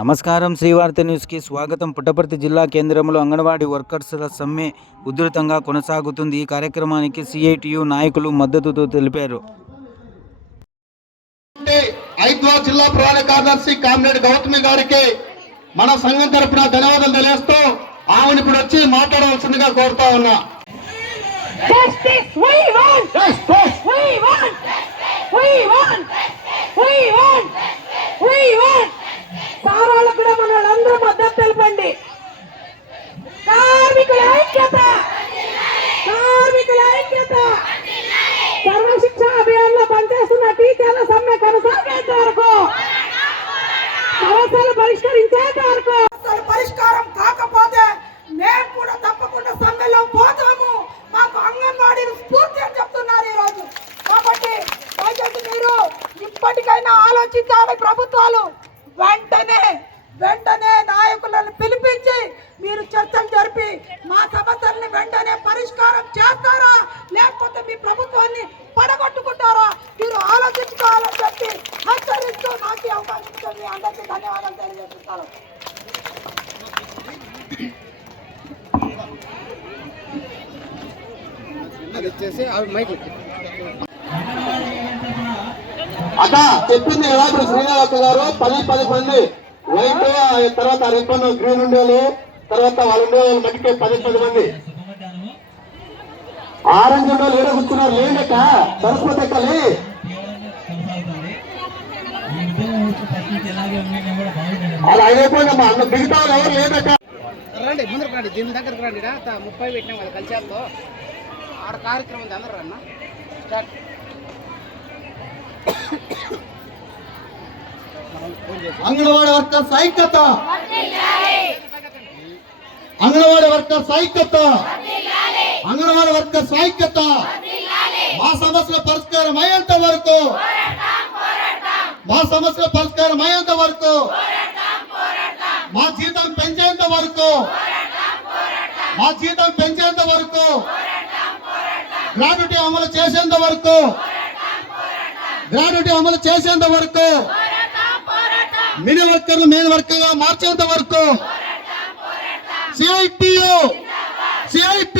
నమస్కారం. శ్రీవార్త న్యూస్కి స్వాగతం. పుట్టపర్తి జిల్లా కేంద్రంలో అంగన్వాడీ వర్కర్స్ల సమ్మె ఉధృతంగా కొనసాగుతుంది. ఈ కార్యక్రమానికి సిఐటియు నాయకులు మద్దతుతో తెలిపారు. అంటే హైదరాబాద్ జిల్లా ప్రధాన కార్యదర్శి గౌతమి గారికి మన సంఘం తరపున ధన్యవాదాలు తెలియస్తూ ఆమెను ఇప్పుడు వచ్చి మాట్లాడవలసిందిగా కోరుతా ఉన్నా. కార్మికుల ఐక్యత. సర్వశిక్ష అభియాన్లో పనిచేస్తున్న టీచర్ల సమ్మె కొనసాగేంత వరకు సమస్యలు పరిష్కరించేంత వరకు. పరిష్కారం కాకపోతే మేము కూడా తప్పకుండా సమ్మెలో పోతాము మాకు అంగన్వాడీ స్ఫూర్తి అని చెప్తున్నారు ఈ రోజు కాబట్టి దయచేసి మీరు ఇప్పటికైనా ఆలోచించాలి ప్రభుత్వాలు వెంటనే వెంటనే నాయకులను పిలిపించి మీరు చర్చలు జరిపి మా సమస్యల్ని వెంటనే పరిష్కారం చేస్తారా లేకపోతే మీ ప్రభుత్వాన్ని పడగొట్టుకుంటారా మీరు ఆలోచించుకోవాలని చెప్పి హెచ్చరిస్తూ నాకు ఈ అవకాశం ఇచ్చిన మీ అందరికీ ధన్యవాదాలు తెలియజేస్తున్నాను. అట చెప్పింది కదా ఇప్పుడు శ్రీనివాస గారు? పది పది మంది వైట్ తర్వాత రిబ్బన్ గ్రీన్ ఉండేవాళ్ళు. తర్వాత వాళ్ళు ఉండేవాళ్ళు మట్టికే పది పది మంది ఆరెంజ్ ఉండేవాళ్ళు ఏడ కూర్చున్నారు లేదక్క. సరస్వతి ఎక్కలి అలా అయిపోయిందమ్మా. అన్న మిగతా వాళ్ళు ఎవరు లేదక్క రండి ముందరకు రండి. దీని దగ్గరకు రండి. ముప్పై పెట్టినాం కదా కలిసేతో ఆడ కార్యక్రమం ఉంది. అందరూ రన్న స్టార్ట్ అంగన్వాడీ వర్కర్స్ ఐక్యత. అంగన్వాడీ వర్కర్స్ ఐక్యత. అంగన్వాడీ వర్కర్స్ ఐక్యత. మా సమస్యల పరిష్కారం అయ్యేంత వరకు మా సమస్యల పరిష్కారం అయ్యేంత వరకు మా జీతం పెంచేంత వరకు మా జీతం పెంచేంత వరకు గ్రాడ్యుటీ అమలు చేసేంత వరకు గ్రాడ్యుటీ అమలు చేసేంత వరకు మినీ వర్కర్ మెయిన్ వర్కర్గా మార్చేంత వరకు సిఐటియు సిఐటియు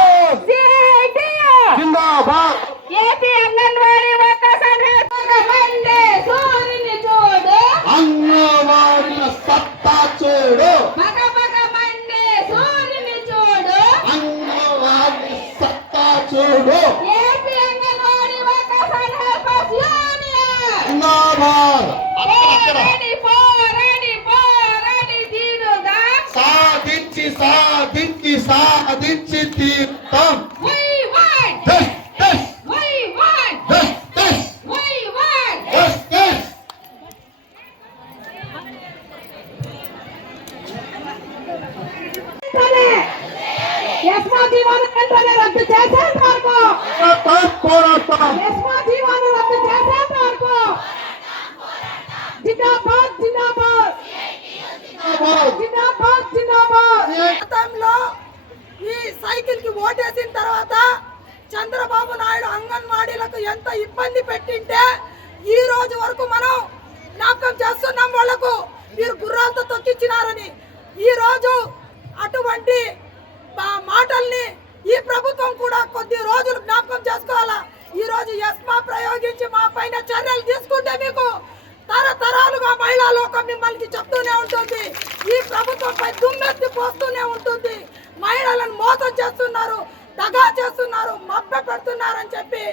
किंचित ఓటేసిన తర్వాత చంద్రబాబు నాయుడు అంగన్వాడీలకు ఎంత ఇబ్బంది పెట్టింటే ఈ రోజు వరకు మనం జ్ఞాపకం చేస్తున్నాం వాళ్ళకు మీరు గుర్రాలతో తొక్కించినారని. ఈ రోజు అటువంటి మా- మాటల్ని ఈ ప్రభుత్వం కూడా కొద్ది రోజులు జ్ఞాపకం చేసుకోవాలా? ఈ రోజు ఎస్మా ప్రయోగించి మా పైన చర్యలు తీసుకుంటే మీకు తరతరాలుగా మహిళా లోకం మిమ్మల్ని చెప్తూనే ఉంటుంది. మభ్య చెప్పి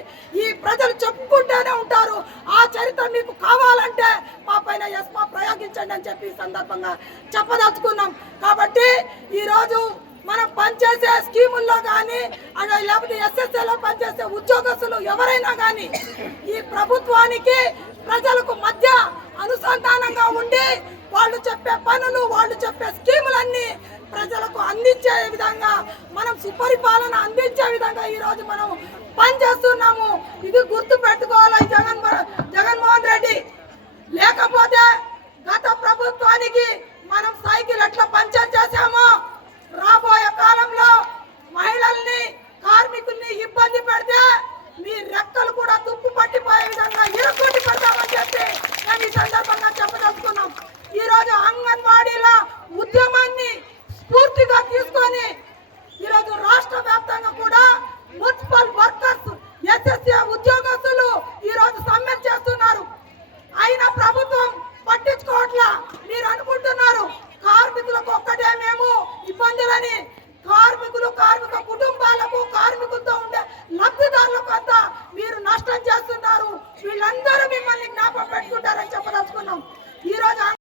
ఈ ప్రజలు చెప్పుకుంటూనే ఉంటారు. ఆ చరిత్ర మీకు కావాలంటే మా పైన ఎస్మా ప్రయోగించండి అని చెప్పి సందర్భంగా చెప్పదలుచుకున్నాం. కాబట్టి ఈరోజు మనం పనిచేసే స్కీముల్లో కానీ అలా లేకపోతే ఎస్ఎస్ఏలో పనిచేసే ఉద్యోగస్తులు ఎవరైనా కానీ ఈ ప్రభుత్వానికి ప్రజలకు మధ్య అనుసంధానంగా ఉండి వాళ్ళు చెప్పే పనులు వాళ్ళు చెప్పే స్కీములన్నీ ప్రజలకు అందించే విధంగా మనం సుపరిపాలన అందించే విధంగా ఈరోజు మనం పనిచేస్తున్నాము. ఇది గుర్తు పెట్టుకోవాలి జగన్ జగన్మోహన్ రెడ్డి. లేకపోతే గత ప్రభుత్వానికి మనం సైకిల్ ఎట్లా పంచర్ చేసాము రాబోయే కాలంలో మహిళల్ని కార్మికుల్ని ఇబ్బంది పెడితే మీ రెక్కలు కూడా తుప్పు పట్టిపోయే విధంగా ఇరగొట్టి పడతామని చెప్పి మేము ఈ సందర్భంగా చెప్పదలుచుకున్నాం. ఈరోజు అంగన్వాడీల ఉద్యమాన్ని పూర్తిగా తీసుకొని